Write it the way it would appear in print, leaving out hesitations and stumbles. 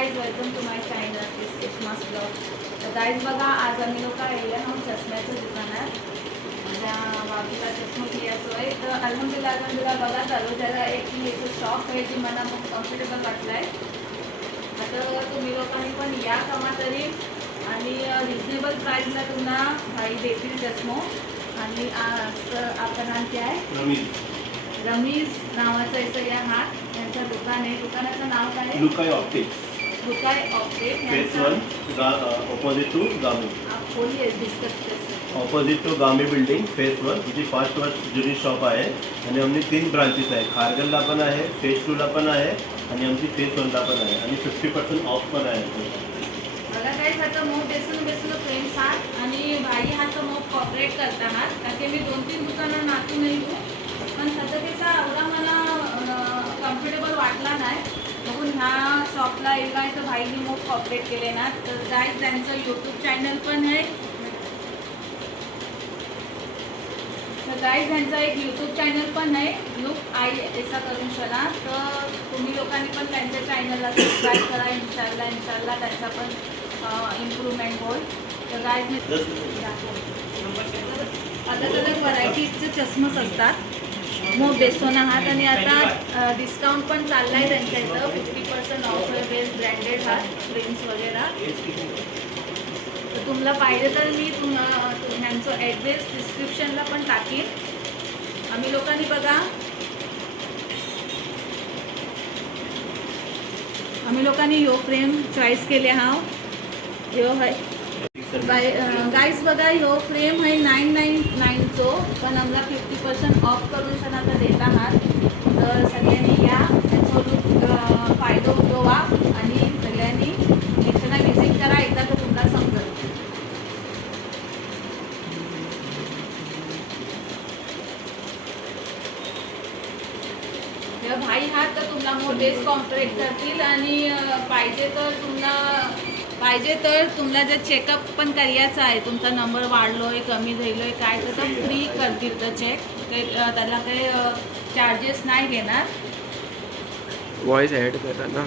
Guys, welcome to my channel Christmas blog. तर guys बघा, आज आम्ही लोक आलेले आहोत चष्म्याच्या दुकानात. माझ्या बाबूला चष्मा घ्यायचो आहे. तर अल्हम्दुलिल्लाह बघा चालू त्याला एक शॉप आहे जी मला खूप कम्फर्टेबल वाटलं आहे. आता तुम्ही लोकांनी पण या कमा तरी आणि रिजनेबल प्राईसला तुम्हाला भाई देतील चष्मो. आणि आपण आणखी आहे रमीज नावाचं असं या हा यांचं दुकान आहे. दुकानाचं नाव काय आहे? लुकाई ऑप्टिक्स. लुकाई ऑप्टिक्स फेज 1 ऑपोजिट टू गामी. आप बोलिए, डिस्कस. ऑपोजिट टू गामी बिल्डिंग फेज 1 जी 5 वर्ष जुनी शॉप आहे. आणि आमची 3 ब्रांचेस आहे. खारगलला पण आहे, फेज 2ला पण आहे आणि आमची फेज 1ला पण आहे. आणि 50% ऑफ पण आहे. मला काय आता मग बेसून फ्रेंड्स आहात आणि भाई हा तर मग कॉपरेट करत आहात. कारण की मी 2-3 दुकानं नाचू नाही हो, पण सध्याचा एवढा मला कम्फर्टेबल वाटला नाही. बघून ह्या शॉपला येईल काय तर भाईनी मग कॉपरेट केले ना. तर गाईज त्यांचं यूट्यूब चॅनल पण आहे. तर गाईज त्यांचा एक यूट्यूब चॅनल पण आहे, लुक आई ऐसा करून चला. तर तुम्ही लोकांनी पण त्यांच्या चॅनलला सबस्क्राईब करा. इन्शाल्लाह त्यांचा पण इम्प्रूव्हमेंट होईल. तर गाईज अलग अलग व्हरायटीजचे चष्मस असतात. मग बेसून आहात आणि आता डिस्काउंट पण चालला आहे त्यांच्या इथं. 50% ऑफ आहे. बेस्ट ब्रँडेड आहात फ्रेम्स वगैरे. तर तुम्हाला पाहिजे तर मी ह्यांचं ॲड्रेस डिस्क्रिप्शनला पण टाकीन. आम्ही लोकांनी बघा, आम्ही लोकांनी ह्यो फ्रेम चॉईस केले. हा ह्यो आहे गाईज बघा, ह्यो फ्रेम आहे 999 पण आम्हाला 50% ऑफ करून सण आता देत आहात. तर सगळ्यांनी या त्याचा फायदा उठवा आणि सगळ्यांनी इथं व्हिजिट करा. एकदा तर तुम्हाला समजेल. भाई हा तर तुम्हाला मोठेच कॉम्परेट करतील आणि पाहिजे तर तुम्हाला जर चेकअप पण करायचं आहे, तुमचा नंबर वाढलो आहे कमी झालो आहे काय तर फ्री करतील तर चेक. त्याला काही चार्जेस नाही घेणार. वॉइस ॲड करा ना.